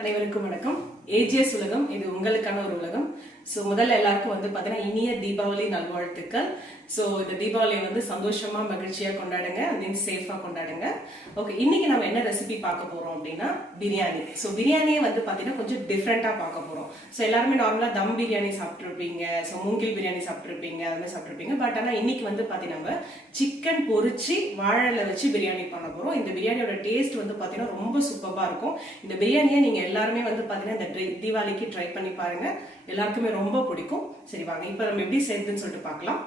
அனைவருக்கும் வணக்கம். ஏஜிஎஸ் உலகம் இது உங்களுக்கான ஒரு உலகம். ஸோ முதல்ல எல்லாருக்கும் பார்த்தீங்கன்னா இனிய தீபாவளி நல்வாழ்த்துக்கள். ஸோ இந்த தீபாவளியை சந்தோஷமா மகிழ்ச்சியாக கொண்டாடுங்க, மீன் சேஃபாக கொண்டாடுங்க. ஓகே, இன்னைக்கு நம்ம என்ன ரெசிபி பார்க்க போறோம் அப்படின்னா பிரியாணி. ஸோ பிரியாணியே பார்த்தீங்கன்னா கொஞ்சம் டிஃப்ரெண்டாக பார்க்க போறோம். ஸோ எல்லாருமே நார்மலாக தம் பிரியாணி சாப்பிட்ருப்பீங்க, ஸோ மூங்கில் பிரியாணி சாப்பிட்ருப்பீங்க, அது மாதிரி சாப்பிட்ருப்பீங்க. பட் ஆனால் இன்னைக்கு பார்த்தீங்கன்னா நம்ம சிக்கன் பொரிச்சு வாழலை வச்சு பிரியாணி பண்ண போறோம். இந்த பிரியாணியோட டேஸ்ட் பார்த்தீங்கன்னா ரொம்ப சூப்பராக இருக்கும். இந்த பிரியாணியை நீங்க எல்லாருமே பார்த்தீங்கன்னா இந்த தீபாவளிக்கு ட்ரை பண்ணி பாருங்க, எல்லாருக்குமே ரொம்ப பிடிக்கும். சரி வாங்க இப்போ நம்ம எப்படி செய்யுதுன்னு சொல்லிட்டு பார்க்கலாம்.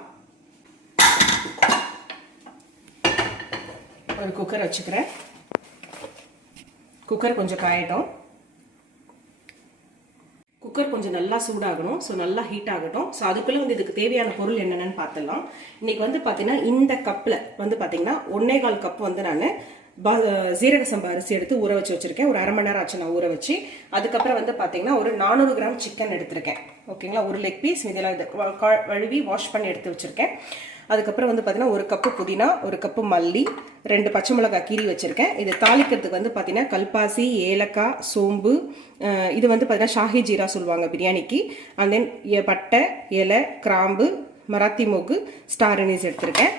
ஒரு குக்கர் வச்சுக்கிறேன். குக்கர் கொஞ்சம் காயட்டும். குக்கர் கொஞ்சம் நல்லா சூடாகணும். ஸோ நல்லா ஹீட் ஆகட்டும். ஸோ அதுக்குள்ளே இதுக்கு தேவையான பொருள் என்னென்னு பார்த்துடலாம். இன்னைக்கு பார்த்தீங்கன்னா இந்த கப்பில் பார்த்தீங்கன்னா 1.25 கப் நான் ஜீரக சம்பா அரிசி எடுத்து ஊற வச்சு வச்சிருக்கேன். ஒரு 1/2 மணி நேரம் ஆச்சு நான் ஊற வச்சு. அதுக்கப்புறம் பார்த்தீங்கன்னா ஒரு 400 கிராம் சிக்கன் எடுத்திருக்கேன். ஓகேங்களா, ஒரு லெக் பீஸ் இதெல்லாம் வழுவி வாஷ் பண்ணி எடுத்து வச்சிருக்கேன். அதுக்கப்புறம் பார்த்தீங்கன்னா ஒரு கப்பு புதினா, ஒரு கப்பு மல்லி, 2 பச்சை மிளகாய் கீரி வச்சிருக்கேன். இது தாளிக்கிறதுக்கு பார்த்தீங்கன்னா கல்பாசி, ஏலக்காய், சோம்பு, இது பார்த்தீங்கன்னா ஷாஹி ஜீரா சொல்லுவாங்க பிரியாணிக்கு. அண்ட் தென் பட்டை, இலை, கிராம்பு, மராத்தி மொக்கு, ஸ்டார் அனீஸ் எடுத்திருக்கேன்.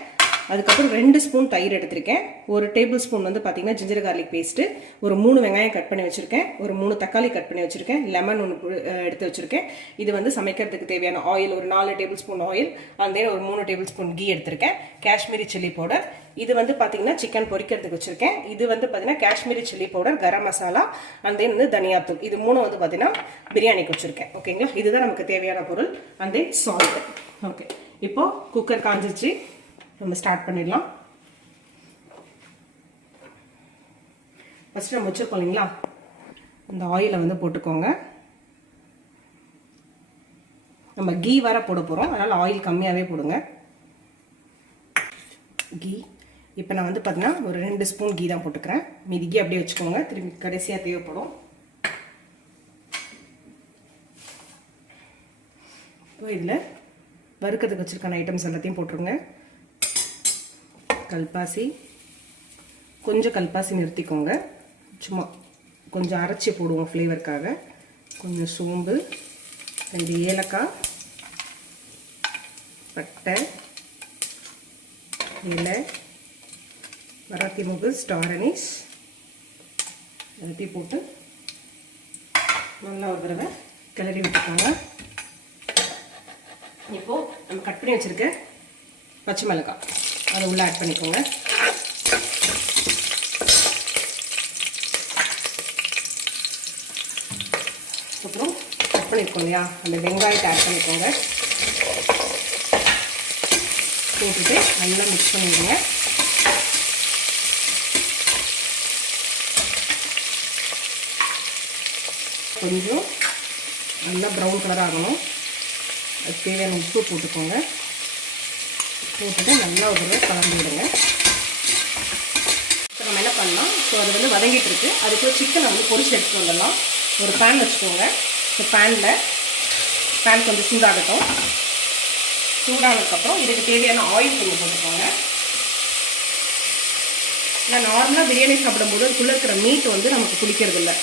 அதுக்கப்புறம் 2 ஸ்பூன் தயிர் எடுத்திருக்கேன். ஒரு டேபிள் ஸ்பூன் பார்த்தீங்கன்னா ஜிஞ்சர் கார்லிக் பேஸ்ட்டு, ஒரு 3 வெங்காயம் கட் பண்ணி வச்சிருக்கேன், ஒரு 3 தக்காளி கட் பண்ணி வச்சிருக்கேன், லெமன் ஒன்று எடுத்து வச்சிருக்கேன். இது சமைக்கிறதுக்கு தேவையான ஆயில் ஒரு 4 டேபிள் ஸ்பூன் ஆயில், அந்த ஒரு 3 டேபிள் ஸ்பூன் கீ எடுத்திருக்கேன். காஷ்மீரி சில்லி பவுடர், இது பார்த்தீங்கன்னா சிக்கன் பொரிக்கிறதுக்கு வச்சிருக்கேன். இது பார்த்தீங்கன்னா Kashmiri chilli powder, garam masala, and then தனியாத்தூள். இது 3 பார்த்தீங்கன்னா பிரியாணிக்கு வச்சிருக்கேன். ஓகேங்களா, இதுதான் நமக்கு தேவையான பொருள். And then salt. ஓகே, இப்போ குக்கர் காஞ்சிச்சு, நம்ம ஸ்டார்ட் பண்ணிடலாம். ஃபஸ்ட்டு நம்ம வச்சுருக்கோம் இல்லைங்களா, இந்த ஆயிலை போட்டுக்கோங்க. நம்ம கீ வர போட போகிறோம், அதனால் ஆயில் கம்மியாகவே போடுங்க. கீ இப்போ நான் பார்த்தீங்கன்னா ஒரு 2 ஸ்பூன் கீ தான் போட்டுக்கிறேன். மீதி கீ அப்படியே வச்சுக்கோங்க, திரும்பி கடைசியாக தேவைப்படும். இப்போ இதில் வறுக்கிறதுக்கு வச்சுருக்கான ஐட்டம்ஸ் எல்லாத்தையும் போட்டுருங்க. கல்பாசி, கொஞ்சம் கல்பாசி நிறுத்திக்கோங்க, சும்மா கொஞ்சம் அரைச்சி போடுவோம் ஃப்ளேவருக்காக. கொஞ்சம் சோம்பு, 2 ஏலக்காய், பட்டை, இலை, மராத்தி மொகு, ஸ்டார் அனீஸ் எல்லாத்தையும் போட்டு நல்லா ஒரு தடவை கிளறி விட்டுக்கோங்க. இப்போது நம்ம கட் பண்ணி வச்சுருக்க பச்சை மிளகாய் அதை உள்ளே ஆட் பண்ணிக்கோங்க. அப்புறம் கட் பண்ணியிருக்கோம் இல்லையா, அந்த வெங்காயத்தை ஆட் பண்ணிக்கோங்க. போட்டுட்டு நல்லா மிக்ஸ் பண்ணிடுங்க. கொஞ்சம் நல்லா ப்ரௌன் கலர் ஆகணும். அதுக்கு தேவையான உப்பு போட்டுக்கோங்க. போட்டுட்டு நல்லா ஒரு தடவை கலந்து விடுங்க. இப்போ நம்ம என்ன பண்ணலாம், ஸோ அது வதங்கிட்டு இருக்கு. அதுக்கு சிக்கனை பொரிச்சு எடுத்துகிட்டு வந்துடலாம். ஒரு பேன் வச்சுக்கோங்க. ஸோ பேன் கொஞ்சம் சூடாகட்டும். சூடானதுக்கப்புறம் இதுக்கு தேவையான ஆயில் கொஞ்சம் போட்டுக்கோங்க. ஏன்னா நார்மலாக பிரியாணி சாப்பிடும்போது அதுக்குள்ளே இருக்கிற மீட் நமக்கு பிடிக்கிறது இல்லை.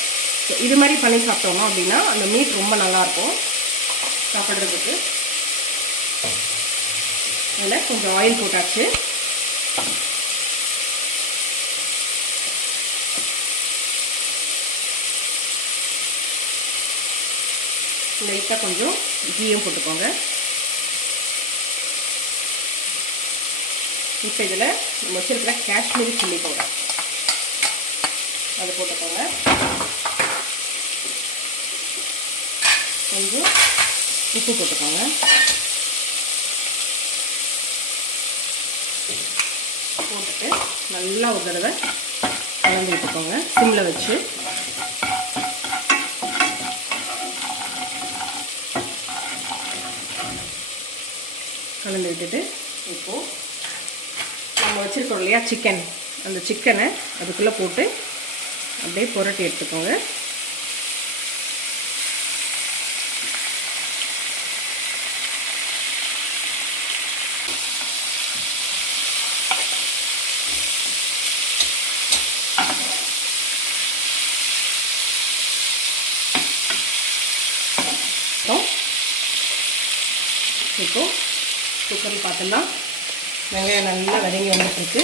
ஸோ இது மாதிரி பண்ணி சாப்பிட்டோம் அப்படின்னா அந்த மீட் ரொம்ப நல்லாயிருக்கும் சாப்பிட்றதுக்கு. அதில் கொஞ்சம் ஆயில் போட்டாச்சு. லைட்டாக கொஞ்சம் கீயும் போட்டுக்கோங்க. இப்போ இதில் நம்ம வச்சுருக்கிற காஷ்மீரி சில்லி பவுடர் அது போட்டுக்கோங்க. கொஞ்சம் உப்பு போட்டுக்கோங்க. போட்டுட்டு நல்லா ஒரு தடவை கலந்து விட்டுக்கோங்க சிம்மில் வச்சு. கலந்து விட்டுட்டு இப்போது நம்ம வச்சுருக்கோம் இல்லையா சிக்கன், அந்த சிக்கனை அதுக்குள்ளே போட்டு அப்படியே புரட்டி எடுத்துக்கோங்க. இப்போது குக்கரில் பார்த்துடலாம். வெங்காயம் நல்லா வதங்கி வந்துட்டுருக்கு.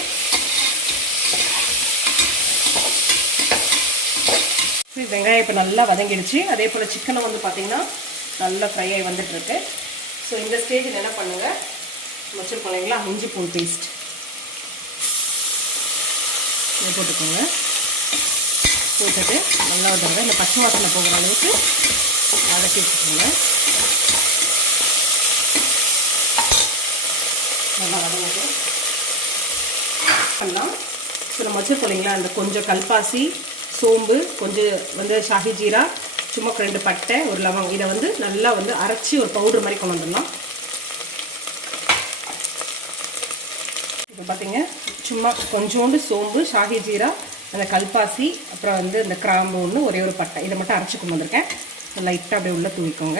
வெங்காயம் இப்போ நல்லா வதங்கிடுச்சு. அதே போல் சிக்கனை வந்து பார்த்திங்கன்னா நல்லா ஃப்ரை ஆகி வந்துட்டுருக்கு. ஸோ இந்த ஸ்டேஜில் என்ன பண்ணுங்கள், வச்சுருக்கோம் இல்லைங்களா இஞ்சி பூண்டு பேஸ்ட் இதை போட்டுக்கோங்க. போட்டுட்டு நல்லா வதங்க, இந்த பச்சை வாசனை போகிற அளவுக்கு வதக்கி வச்சுக்கோங்க. நல்லா வதங்கிட்டு பண்ணலாம். ஸோ நம்ம வச்சுருக்கோம் இல்லைங்களா அந்த கொஞ்சம் கல்பாசி, சோம்பு, கொஞ்சம் வந்து ஷாஹி ஜீரா, சும்மா 2 பட்டை, ஒரு லவங்கம், இதை வந்து நல்லா வந்து அரைச்சி ஒரு பவுடர் மாதிரி கொண்டு வந்துடலாம். இப்போ பார்த்தீங்க சும்மா கொஞ்சோண்டு சோம்பு, ஷாஹி ஜீரா, அந்த கல்பாசி, அப்புறம் வந்து இந்த கிராம்பு ஒன்று, ஒரே ஒரு பட்டை, இதை மட்டும் அரைச்சி கொண்டு வந்திருக்கேன். லைட்டாக அப்படியே உள்ளே தூவிக்கோங்க.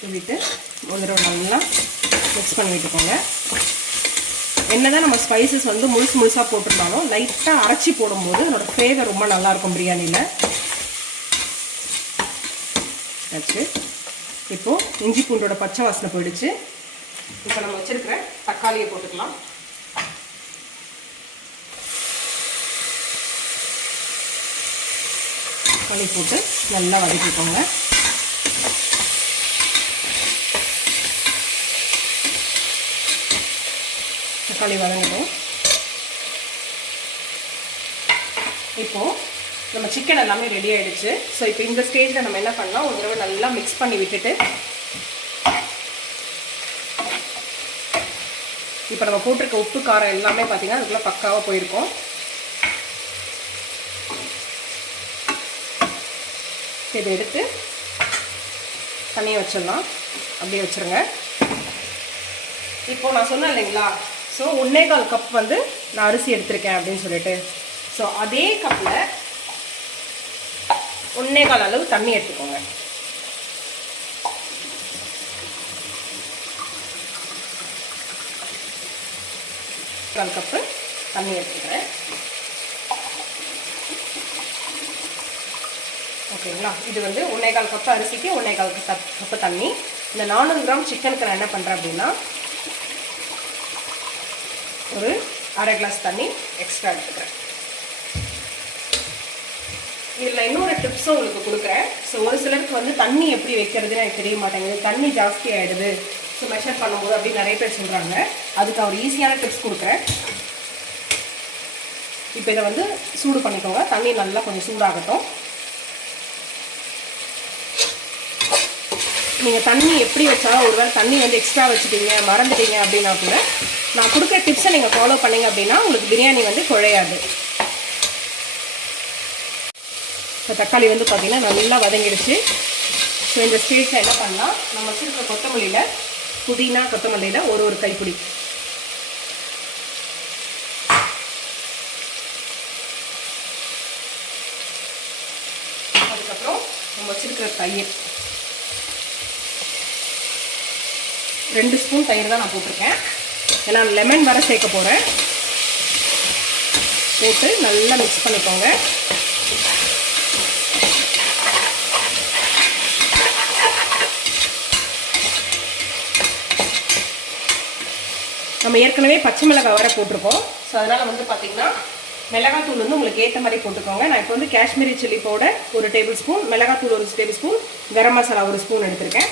தூவிட்டு ஒரு தடவை நல்லா மிக்ஸ் பண்ணி விட்டுக்கோங்க. என்னதான் நம்ம ஸ்பைசஸ் வந்து முழுசாக போட்டிருந்தாலும் லைட்டாக அரைச்சி போடும்போது அதோட ஃப்ளேவர் ரொம்ப நல்லாயிருக்கும் பிரியாணியில். ஆச்சு. இப்போது இஞ்சி பூண்டோட பச்சை வாசனை போயிடுச்சு. இப்போ நம்ம வச்சுருக்கிற தக்காளியை போட்டுக்கலாம். தக்காளி போட்டு நல்லா வதக்கிக்கோங்க. தக்காளி வதங்கட்டும். இப்போது நம்ம சிக்கன் எல்லாமே ரெடி ஆகிடுச்சு. ஸோ இப்போ இந்த ஸ்டேஜில் நம்ம என்ன பண்ணலாம், ஒரு தடவை நல்லா மிக்ஸ் பண்ணி விட்டுட்டு இப்போ நம்ம போட்டிருக்க உப்பு காரம் எல்லாமே பார்த்திங்கன்னா அதுக்குள்ளே பக்காவாக போயிருக்கோம். இதை எடுத்து தண்ணியை வச்சிடலாம். அப்படியே வச்சுருங்க. இப்போது நான் சொன்னேன் இல்லைங்களா, ஸோ 1.25 கப் வந்து நான் அரிசி எடுத்திருக்கேன் அப்படின்னு சொல்லிட்டு, ஸோ அதே கப்பில் 1.25 அளவு தண்ணி எடுத்துக்கோங்க. கால் கப்பு தண்ணி எடுத்துக்கிறேன். ஓகேங்களா, இது வந்து 1.25 கப்பு அரிசிக்கு 1.25 கப்பு தண்ணி. இந்த 400 கிராம் சிக்கனுக்கு நான் என்ன பண்ணுறேன் அப்படின்னா ஒரு 1/2 கிளாஸ் தண்ணி எக்ஸ்ட்ரா எடுத்துக்கிறேன். இதில் இன்னொரு டிப்ஸும் உங்களுக்கு கொடுக்குறேன். ஸோ ஒரு சிலருக்கு வந்து தண்ணி எப்படி வைக்கிறதுன்னு எனக்கு தெரிய மாட்டேங்குது, தண்ணி ஜாஸ்தி ஆகிடுது, ஸோ மெஷர் பண்ணும்போது அப்படி நிறைய பேர் சொல்கிறாங்க. அதுக்கு ஒரு ஈஸியான டிப்ஸ் கொடுக்குறேன். இப்போ இதை வந்து சூடு பண்ணிக்கோங்க. தண்ணி நல்லா கொஞ்சம் சூடாகட்டும். நீங்கள் தண்ணி எப்படி வச்சாலும் ஒருவேளை தண்ணி வந்து எக்ஸ்ட்ரா வச்சுட்டீங்க, மறந்துட்டீங்க அப்படின்னா கூட நான் கொடுக்குற டிப்ஸை நீங்கள் ஃபாலோ பண்ணிங்க அப்படின்னா உங்களுக்கு பிரியாணி வந்து குழையாது. இப்போ தக்காளி வந்து பார்த்திங்கன்னா நல்லா வதங்கிடுச்சு. ஸோ இந்த ஸ்டேஜில் என்ன பண்ணலாம், நம்ம வச்சுருக்க கொத்தமல்லியில், புதினா கொத்தமல்லியில் ஒரு கைப்பிடி, அதுக்கப்புறம் நம்ம வச்சுருக்கிற தயிர், 2 ஸ்பூன் தயிர் தான் நான் போட்டிருக்கேன். ஏன்னா லெமன் வர சேர்க்க போகிறேன். போட்டு நல்லா மிக்ஸ் பண்ணிக்கோங்க. நம்ம ஏற்கனவே பச்சை மிளகாய் வர போட்டிருக்கோம். ஸோ அதனால் வந்து பார்த்திங்கன்னா மிளகாத்தூள் வந்து உங்களுக்கு ஏற்ற மாதிரி போட்டுக்கோங்க. நான் இப்போ வந்து Kashmiri chilli powder 1 table spoon, மிளகாத்தூள் 1 table spoon, garam masala 1 spoon எடுத்திருக்கேன்.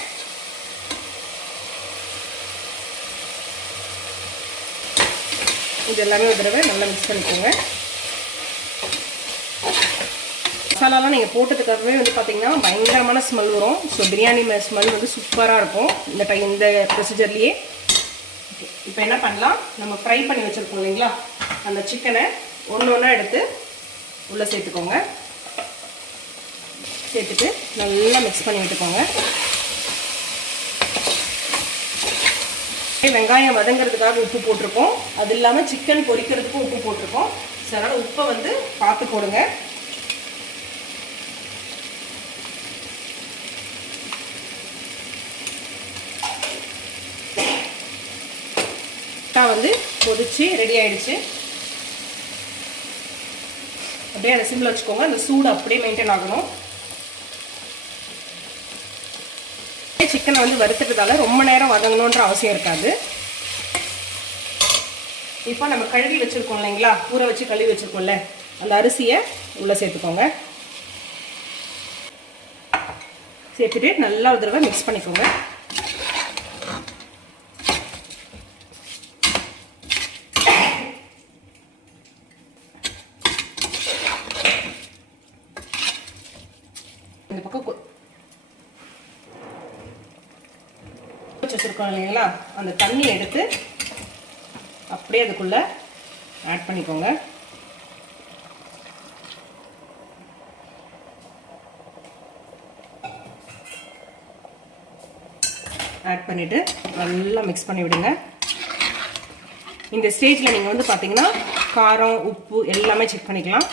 இது எல்லாமே ஒரு தடவை நல்லா மிக்ஸ் பண்ணிக்கோங்க. மசாலாலாம் நீங்கள் போட்டதுக்காகவே வந்து பார்த்திங்கன்னா பயங்கரமான ஸ்மெல் வரும். ஸோ பிரியாணி ஸ்மெல் வந்து சூப்பராக இருக்கும் இந்த ப்ரொசீஜர்லேயே. இப்போ என்ன பண்ணலாம், நம்ம ஃப்ரை பண்ணி வச்சுருக்கோம் இல்லைங்களா அந்த சிக்கனை ஒன்று எடுத்து உள்ளே சேர்த்துக்கோங்க. சேர்த்துட்டு நல்லா மிக்ஸ் பண்ணி விட்டுக்கோங்க. வெங்காயம் வதங்கிறதுக்காக உப்பு போட்டிருக்கோம், அது இல்லாமல் சிக்கன் பொரிக்கிறதுக்கும் உப்பு போட்டிருக்கோம். ஸோ அதனால் உப்பை வந்து பார்த்து போடுங்க. வந்து கொதிச்சு ரெடி ஆயிடுச்சு. அப்படியே அதை சிம்மில் வச்சுக்கோங்க. அந்த சூடு அப்படியே மெயின்டைன் ஆகணும். சிக்கனை வந்து வறுத்துட்டதால ரொம்ப நேரம் வதங்கணுன்ற அவசியம் இருக்காது. இப்போ நம்ம கழுவி வச்சுருக்கோம் இல்லைங்களா, ஊற வச்சு கழுவி வச்சுருக்கோம்ல, அந்த அரிசியை உள்ளே சேர்த்துக்கோங்க. சேர்த்துட்டு நல்லா ஒரு தடவை மிக்ஸ் பண்ணிக்கோங்க. இந்த பக்கம் வச்சுருக்கோம் இல்லைங்களா, அந்த தண்ணி எடுத்து அப்படியே அதுக்குள்ள ஆட் பண்ணிக்கோங்க. ஆட் பண்ணிட்டு நல்லா மிக்ஸ் பண்ணி விடுங்க. இந்த ஸ்டேஜில் நீங்கள் வந்து பார்த்தீங்கன்னா காரம் உப்பு எல்லாமே செக் பண்ணிக்கலாம்.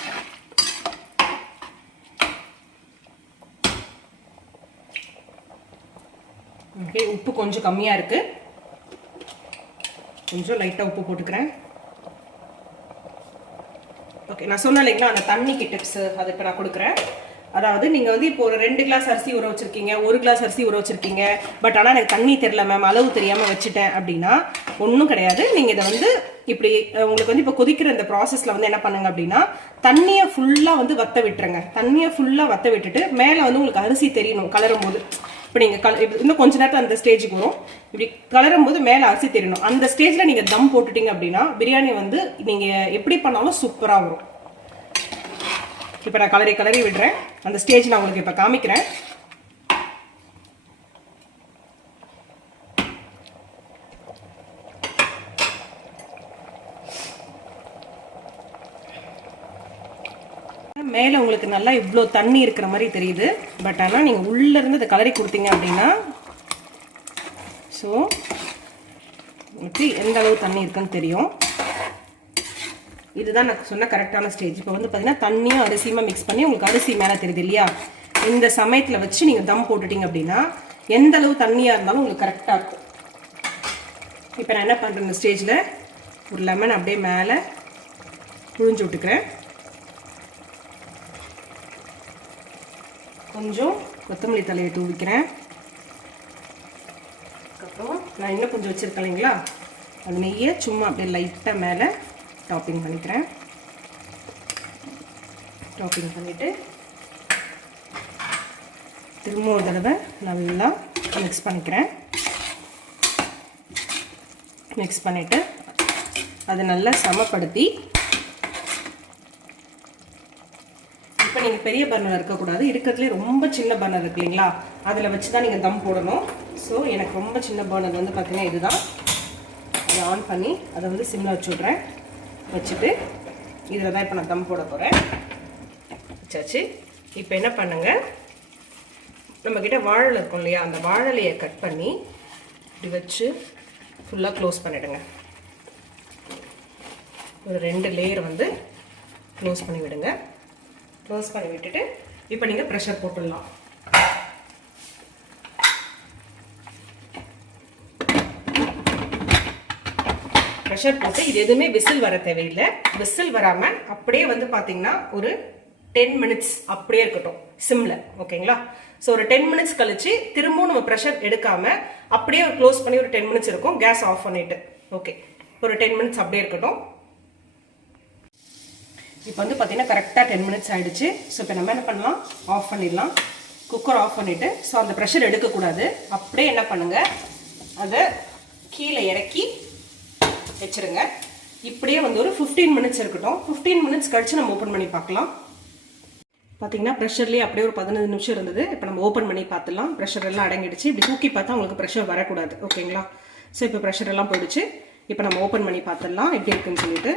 ஓகே, உப்பு கொஞ்சம் கம்மியாக இருக்குது, கொஞ்சம் லைட்டாக உப்பு போட்டுக்கிறேன். ஓகே, நான் சொன்னேன் இல்லைங்களா அந்த தண்ணிக்கு டிப்ஸு, அது இப்போ நான் கொடுக்குறேன். அதாவது நீங்கள் வந்து இப்போ ஒரு 2 கிளாஸ் அரிசி ஊற வச்சுருக்கீங்க, 1 கிளாஸ் அரிசி ஊற வச்சுருக்கீங்க, பட் ஆனால் எனக்கு தண்ணி தெரியல மேம், அளவு தெரியாமல் வச்சுட்டேன் அப்படின்னா ஒன்றும் கிடையாது. நீங்கள் இதை வந்து இப்படி உங்களுக்கு வந்து இப்போ கொதிக்கிற இந்த ப்ராசஸில் வந்து என்ன பண்ணுங்க அப்படின்னா, தண்ணியை ஃபுல்லாக வந்து வற்ற விட்டுருங்க. தண்ணியை ஃபுல்லாக வற்ற விட்டுட்டு மேலே வந்து உங்களுக்கு அரிசி தெரியணும் கலரும் போது. இப்போ நீங்கள் இன்னும் கொஞ்ச நேரத்தில் அந்த ஸ்டேஜுக்கு வரும், இப்படி கலரும் போது மேலே அரிசி தெரியணும். அந்த ஸ்டேஜில் நீங்கள் தம் போட்டுட்டீங்க அப்படின்னா பிரியாணி வந்து நீங்கள் எப்படி பண்ணாலும் சூப்பராக வரும். இப்போ நான் கலரி விடுறேன். அந்த ஸ்டேஜ் நான் உங்களுக்கு இப்போ காமிக்கிறேன். மேலே உங்களுக்கு நல்லா இவ்வளோ தண்ணி இருக்கிற மாதிரி தெரியுது, பட் ஆனால் நீங்கள் உள்ளேருந்து அதை கலரி கொடுத்தீங்க அப்படின்னா ஸோ உங்களுக்கு எந்த அளவு தண்ணி இருக்குன்னு தெரியும். இதுதான் நான் சொன்ன கரெக்டான ஸ்டேஜ். இப்போ வந்து பார்த்தீங்கன்னா தண்ணியும் அரிசியுமா மிக்ஸ் பண்ணி உங்களுக்கு அரிசி மேலே தெரியுது இல்லையா, இந்த சமயத்தில் வச்சு நீங்கள் தம் போட்டுட்டீங்க அப்படின்னா எந்த அளவு தண்ணியாக இருந்தாலும் உங்களுக்கு கரெக்டாக இருக்கும். இப்போ நான் என்ன பண்ணுறேன், இந்த ஸ்டேஜில் ஒரு லெமன் அப்படியே மேலே புழிஞ்சு விட்டுக்கிறேன். கொஞ்சம் கொத்தமல்லி தலையை தூவிக்கிறேன். அதுக்கப்புறம் நான் இன்னும் கொஞ்சம் வச்சுருக்கேன் இல்லைங்களா, அந்த நெய்யை சும்மா அப்படியே லைட்டாக மேலே டாப்பிங் பண்ணிக்கிறேன். டாப்பிங் பண்ணிவிட்டு திரும்ப ஒரு தடவை நல்லா மிக்ஸ் பண்ணிக்கிறேன். மிக்ஸ் பண்ணிவிட்டு அதை நல்லா சமப்படுத்தி, இப்போ நீங்கள் பெரிய பர்னர் இருக்கக்கூடாது, இருக்கிறதுலே ரொம்ப சின்ன பர்னர் இருக்கு இல்லைங்களா, அதில் வச்சு தான் நீங்கள் தம் போடணும். ஸோ எனக்கு ரொம்ப சின்ன பர்னர் வந்து பார்த்தீங்கன்னா இதுதான். அதை ஆன் பண்ணி அதை வந்து சிம்மில் வச்சு விட்றேன். வச்சுட்டு இதில் தான் இப்போ நான் தம் போட போகிறேன். வச்சாச்சு. இப்போ என்ன பண்ணுங்க, நம்மக்கிட்ட வாழை இருக்கும் இல்லையா, அந்த வாழலையை கட் பண்ணி இப்படி வச்சு ஃபுல்லாக க்ளோஸ் பண்ணிவிடுங்க. ஒரு 2 லேயர் வந்து க்ளோஸ் பண்ணி விடுங்க. க்ளோஸ் பண்ணி விட்டுட்டு இப்போ நீங்கள் ப்ரெஷர் போட்டுடலாம். ப்ரெஷர் போட்டு இது எதுவுமே விசில் வர தேவையில்லை. விசில் வராமல் அப்படியே வந்து பார்த்தீங்கன்னா ஒரு 10 மினிட்ஸ் அப்படியே இருக்கட்டும் சிம்மில். ஓகேங்களா? ஸோ ஒரு 10 மினிட்ஸ் கழிச்சு திரும்பவும் நம்ம ப்ரெஷர் எடுக்காமல் அப்படியே க்ளோஸ் பண்ணி ஒரு 10 மினிட்ஸ் இருக்கும். கேஸ் ஆஃப் பண்ணிவிட்டு ஓகே ஒரு 10 மினிட்ஸ் அப்படியே இருக்கட்டும். இப்போ வந்து பார்த்தீங்கன்னா கரெக்டாக 10 மினிட்ஸ் ஆகிடுச்சு. ஸோ இப்போ நம்ம என்ன பண்ணலாம், ஆஃப் பண்ணிடலாம். குக்கர் ஆஃப் பண்ணிவிட்டு, ஸோ அந்த ப்ரெஷர் எடுக்கக்கூடாது, அப்படியே என்ன பண்ணுங்கள், அதை கீழே இறக்கி வச்சுருங்க. இப்படியே வந்து ஒரு 15 மினிட்ஸ் இருக்கட்டும். 15 மினிட்ஸ் கழிச்சு நம்ம ஓப்பன் பண்ணி பார்க்கலாம். பார்த்தீங்கன்னா ப்ரெஷர்லேயே அப்படியே ஒரு 15 நிமிஷம் இருந்தது. இப்போ நம்ம ஓப்பன் பண்ணி பார்த்துலாம். ப்ரெஷர் எல்லாம் அடங்கிடுச்சு. இப்படி தூக்கி பார்த்தா உங்களுக்கு ப்ரெஷர் வரக்கூடாது. ஓகேங்களா? ஸோ இப்போ ப்ரெஷர் எல்லாம் போயிடுச்சு. இப்போ நம்ம ஓப்பன் பண்ணி பார்த்துடலாம் எப்படி இருக்குன்னு சொல்லிட்டு.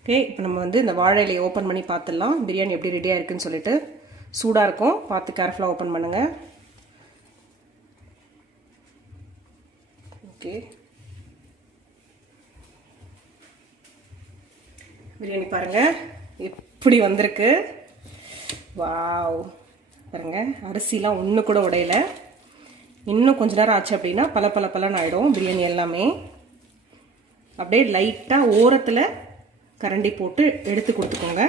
ஓகே, இப்போ நம்ம வந்து இந்த வாழை இலையை ஓப்பன் பண்ணி பார்த்துடலாம் பிரியாணி எப்படி ரெடியாக இருக்குன்னு சொல்லிட்டு. சூடாக இருக்கும், பார்த்து கேர்ஃபுல்லாக ஓப்பன் பண்ணுங்கள். ஓகே, பிரியாணி பாருங்கள் எப்படி வந்திருக்கு. வாவ், பாருங்கள் அரிசிலாம் ஒன்று கூட உடையலை. இன்னும் கொஞ்ச நேரம் ஆச்சு அப்படின்னா பல பலன்னு ஆகிடும் பிரியாணி எல்லாமே. அப்படியே லைட்டாக ஓரத்தில் கரண்டி போட்டு எடுத்து கொடுத்துக்கோங்க.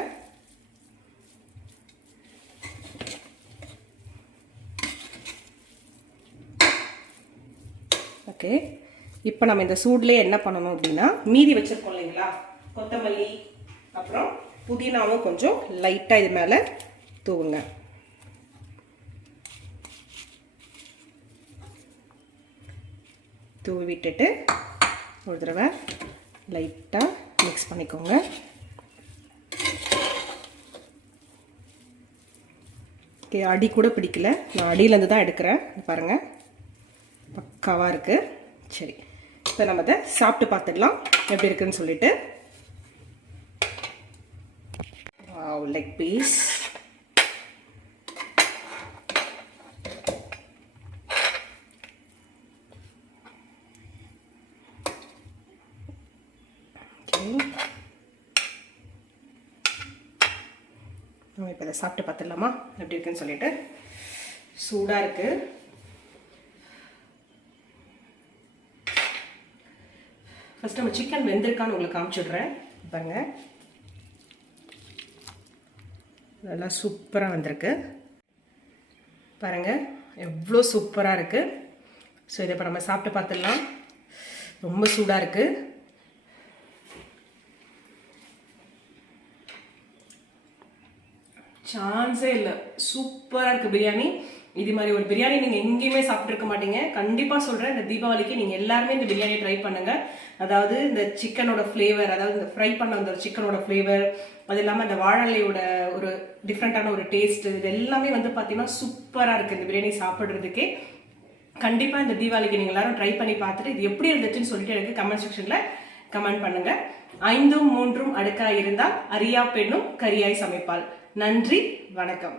ஓகே, இப்போ நம்ம இந்த சூட்லேயே என்ன பண்ணணும் அப்படின்னா, மீதி வச்சுருக்கோம் இல்லைங்களா கொத்தமல்லி அப்புறம் புதினாவும் கொஞ்சம் லைட்டாக இது மேலே தூவுங்க. தூவி விட்டுட்டு ஒரு தடவை லைட்டாக மிக்ஸ் பண்ணிக்கோங்க. ஓகே, அடி கூட பிடிக்கல, நான் அடியிலேருந்து தான் எடுக்கிறேன். பாருங்கள், பக்காவாக இருக்குது. சரி, இப்போ நம்ம அதை சாப்பிட்டு பார்த்துடலாம் எப்படி இருக்குன்னு சொல்லிட்டு. Wow, leg piece. நம்ம இப்போ இதை சாப்பிட்டு பார்த்துடலாமா எப்படி இருக்குன்னு சொல்லிட்டு. சூடாக இருக்குது. ஃபஸ்ட் நம்ம சிக்கன் வெந்திருக்கான்னு உங்களுக்கு காமிச்சிடுறேன். பாருங்க, நல்லா சூப்பராக வந்திருக்கு. பாருங்கள் எவ்வளோ சூப்பராக இருக்குது. ஸோ இதை இப்போ நம்ம சாப்பிட்டு பார்த்துடலாம். ரொம்ப சூடாக இருக்குது. சான்ஸே இல்லை, சூப்பராக இருக்குது பிரியாணி. இது மாதிரி ஒரு பிரியாணி நீங்கள் எங்கேயுமே சாப்பிட்ருக்க மாட்டீங்க. கண்டிப்பாக சொல்கிறேன், இந்த தீபாவளிக்கு நீங்கள் எல்லாருமே இந்த பிரியாணியை ட்ரை பண்ணுங்கள். அதாவது இந்த சிக்கனோட ஃப்ளேவர், அதாவது இந்த ஃப்ரை பண்ண அந்த சிக்கனோட ஃப்ளேவர், அது இல்லாமல் அந்த வாழலையோட ஒரு டிஃப்ரெண்ட்டான ஒரு டேஸ்ட்டு, இது எல்லாமே வந்து பார்த்தீங்கன்னா சூப்பராக இருக்குது இந்த பிரியாணி சாப்பிட்றதுக்கே. கண்டிப்பாக இந்த தீபாவளிக்கு நீங்கள் எல்லாரும் ட்ரை பண்ணி பார்த்துட்டு இது எப்படி இருந்துச்சுன்னு சொல்லிட்டு எனக்கு கமெண்ட் செக்ஷனில் கமெண்ட் பண்ணுங்கள். 5 3 அடுக்காய் இருந்தால் அறியா பெண்ணும் கரியாய் சமைப்பாள். நன்றி, வணக்கம்.